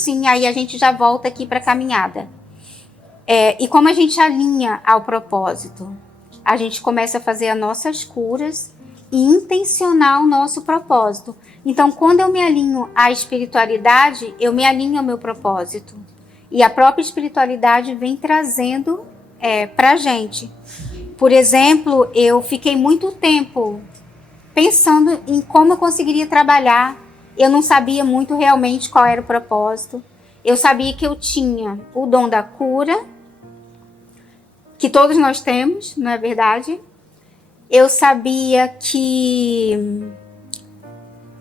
sim, aí a gente já volta aqui para a caminhada. E como a gente alinha ao propósito? A gente começa a fazer as nossas curas e intencionar o nosso propósito. Então, quando eu me alinho à espiritualidade, eu me alinho ao meu propósito. E a própria espiritualidade vem trazendo para a gente. Por exemplo, eu fiquei muito tempo pensando em como eu conseguiria trabalhar. Eu não sabia muito realmente qual era o propósito. Eu sabia que eu tinha o dom da cura, que todos nós temos, não é verdade? Eu sabia que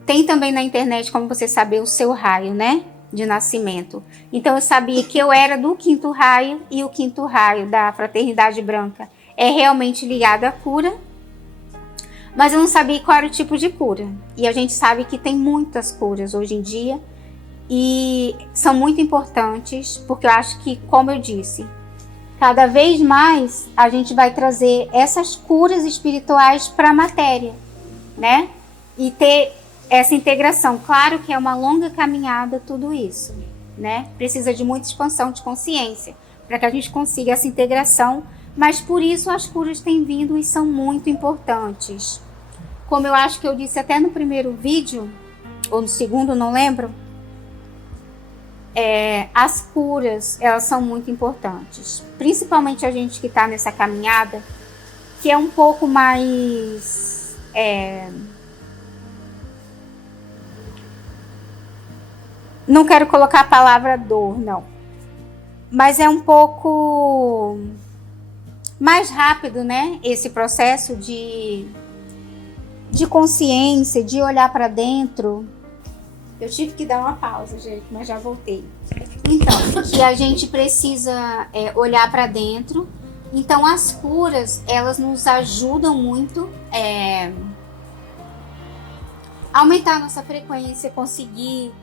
tem também na internet como você saber o seu raio, né? De nascimento. Então eu sabia que eu era do 5º raio e o 5º raio da Fraternidade Branca é realmente ligado à cura, mas eu não sabia qual era o tipo de cura. E a gente sabe que tem muitas curas hoje em dia e são muito importantes, porque eu acho que, como eu disse, cada vez mais a gente vai trazer essas curas espirituais para a matéria, né? E ter essa integração. Claro que é uma longa caminhada tudo isso, né? Precisa de muita expansão de consciência para que a gente consiga essa integração, mas por isso as curas têm vindo e são muito importantes. Como eu acho que eu disse até no primeiro vídeo, ou no segundo, não lembro, as curas, elas são muito importantes. Principalmente a gente que está nessa caminhada, que é um pouco mais... não quero colocar a palavra dor, não. Mas é um pouco mais rápido, né? Esse processo de consciência, de olhar para dentro. Eu tive que dar uma pausa, gente, mas já voltei. Então, que a gente precisa olhar para dentro. Então, as curas, elas nos ajudam muito a aumentar a nossa frequência, conseguir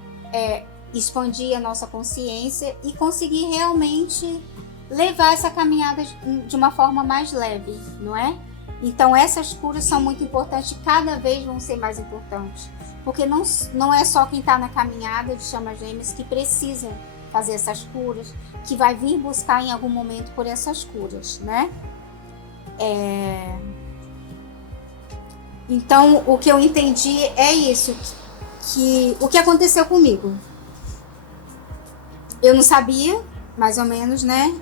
expandir a nossa consciência e conseguir realmente levar essa caminhada de uma forma mais leve, não é? Então, essas curas são muito importantes e cada vez vão ser mais importantes. Porque não é só quem está na caminhada de Chamas Gêmeas que precisa fazer essas curas, que vai vir buscar em algum momento por essas curas, né? Então, o que eu entendi é isso, que o que aconteceu comigo. Eu não sabia, mais ou menos, né,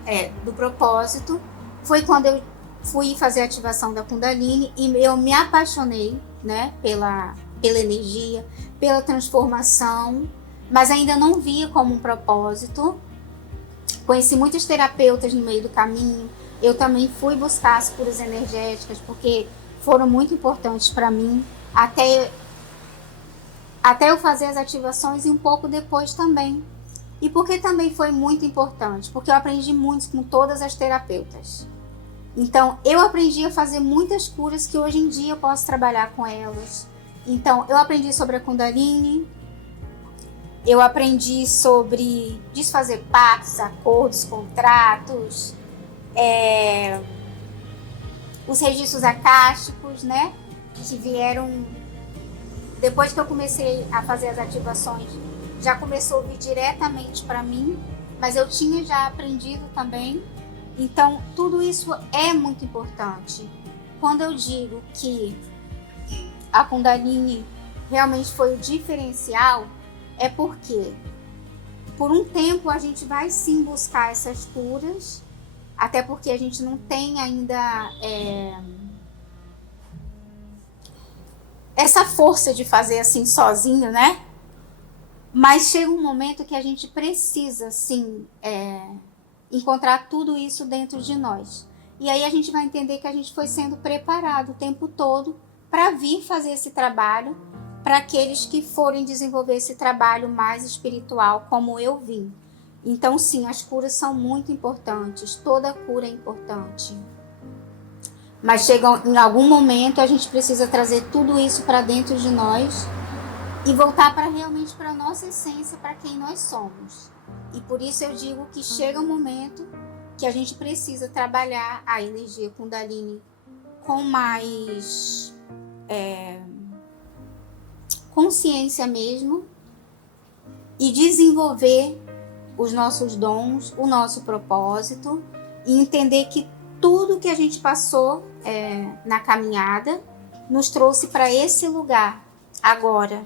do propósito. Foi quando eu fui fazer a ativação da Kundalini e eu me apaixonei, né, pela energia, pela transformação, mas ainda não via como um propósito. Conheci muitos terapeutas no meio do caminho. Eu também fui buscar as curas energéticas, porque foram muito importantes para mim, até eu fazer as ativações e um pouco depois também. E por que também foi muito importante? Porque eu aprendi muito com todas as terapeutas. Então, eu aprendi a fazer muitas curas que hoje em dia eu posso trabalhar com elas. Então, eu aprendi sobre a Kundalini, eu aprendi sobre desfazer pactos, acordos, contratos, os registros acásticos, né? Que vieram depois que eu comecei a fazer as ativações, já começou a vir diretamente para mim, mas eu tinha já aprendido também. Então, tudo isso é muito importante. Quando eu digo que a Kundalini realmente foi o diferencial, é porque por um tempo a gente vai sim buscar essas curas, até porque a gente não tem ainda essa força de fazer assim sozinho, né? Mas chega um momento que a gente precisa sim encontrar tudo isso dentro de nós. E aí a gente vai entender que a gente foi sendo preparado o tempo todo para vir fazer esse trabalho, para aqueles que forem desenvolver esse trabalho mais espiritual, como eu vim. Então, sim, as curas são muito importantes, toda cura é importante. Mas chega em algum momento a gente precisa trazer tudo isso para dentro de nós e voltar realmente para a nossa essência, para quem nós somos. E por isso eu digo que chega um momento que a gente precisa trabalhar a energia Kundalini com mais consciência mesmo e desenvolver os nossos dons, o nosso propósito e entender que tudo que a gente passou na caminhada nos trouxe para esse lugar agora.